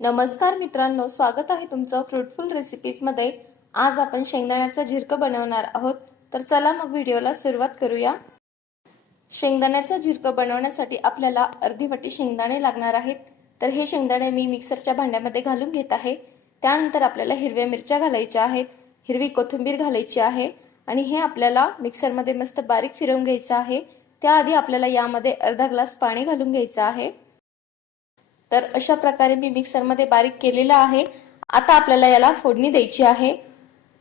नमस्कार मित्रांनो स्वागत आहे तुमचं फ्रुटफुल रेसिपीजमध्ये आज आपण शेंगदाण्याचं झिरकं बनवणार आहोत. तर चला मग व्हिडिओला सुरुवात करूया. शेंगदाण्याचं झिरकं बनवण्यासाठी आपल्याला अर्धी वाटी शेंगदाणे लागणार आहेत. तर हे शेंगदाणे मी मिक्सरच्या भांड्यामध्ये घालून घेत आहे. त्यानंतर आपल्याला हिरव्या मिरच्या घालायच्या आहेत. हिरवी कोथिंबीर घालायची आहे आणि हे आपल्याला मिक्सरमध्ये मस्त बारीक फिरवून घ्यायचं आहे. त्याआधी आपल्याला यामध्ये अर्धा ग्लास पाणी घालून घ्यायचं आहे. तर अशा प्रकारे मी मिक्सरमध्ये बारीक केलेलं आहे. आता आपल्याला याला फोडणी द्यायची आहे.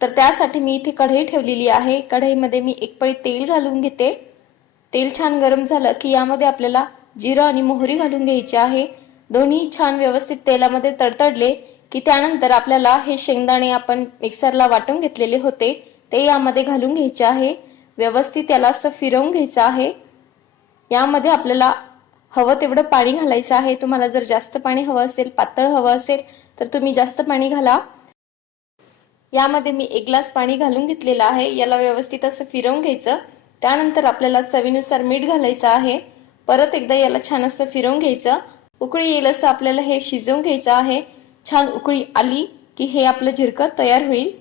तर त्यासाठी मी इथे कढई ठेवलेली आहे. कढईमध्ये मी एक पळी तेल घालून घेते. तेल छान गरम झालं की यामध्ये आपल्याला जिरं आणि मोहरी घालून घ्यायची आहे. दोन्ही छान व्यवस्थित तेलामध्ये तडतडले की त्यानंतर आपल्याला हे शेंगदाणे आपण मिक्सरला वाटून घेतलेले होते ते यामध्ये घालून घ्यायचे आहे. व्यवस्थित याला असं फिरवून घ्यायचं आहे. यामध्ये आपल्याला हवं तेवढं पाणी घालायचं आहे. तुम्हाला जर जास्त पाणी हवं असेल पातळ हवं असेल तर तुम्ही जास्त पाणी घाला. यामध्ये मी एक ग्लास पाणी घालून घेतलेलं आहे. याला व्यवस्थित असं फिरवून घ्यायचं. त्यानंतर आपल्याला चवीनुसार मीठ घालायचं आहे. परत एकदा याला छान असं फिरवून घ्यायचं. उकळी येईल असं आपल्याला हे शिजवून घ्यायचं आहे. छान उकळी आली की हे आपलं झिरकं तयार होईल.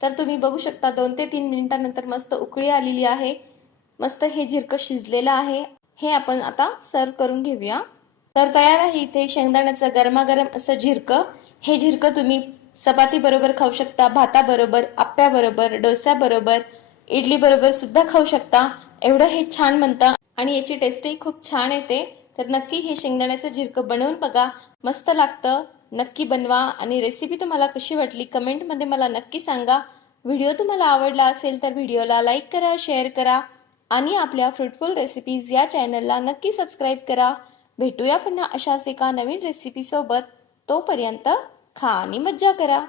तर तुम्ही बघू शकता दोन ते तीन मिनिटांनंतर मस्त उकळी आलेली आहे. मस्त हे झिरकं शिजलेलं आहे. हे आपण आता सर्व करून घेऊया. तर तयार आहे इथे शेंगदाण्याचं गरमागरम असं झिरकं. हे झिरकं तुम्ही चपाती बरोबर खाऊ शकता भाताबरोबर आप्याबरोबर डोस्याबरोबर इडली बरोबर सुद्धा खाऊ शकता. एवढं हे छान म्हणतं आणि याची टेस्टही खूप छान येते. तर नक्की हे शेंगदाण्याचं झिरकं बनवून बघा. मस्त लागतं. नक्की बनवा आणि रेसिपी तुम्हाला कशी वाटली कमेंटमध्ये मला नक्की सांगा. व्हिडिओ तुम्हाला आवडला असेल तर व्हिडिओला लाईक करा शेअर करा. आणि आपल्या फ्रुटफुल रेसिपीज या चॅनलला नक्की सबस्क्राईब करा. भेटूया पुन्हा अशाच एका नवीन रेसिपीसोबत तोपर्यंत खा आणि मज्जा करा.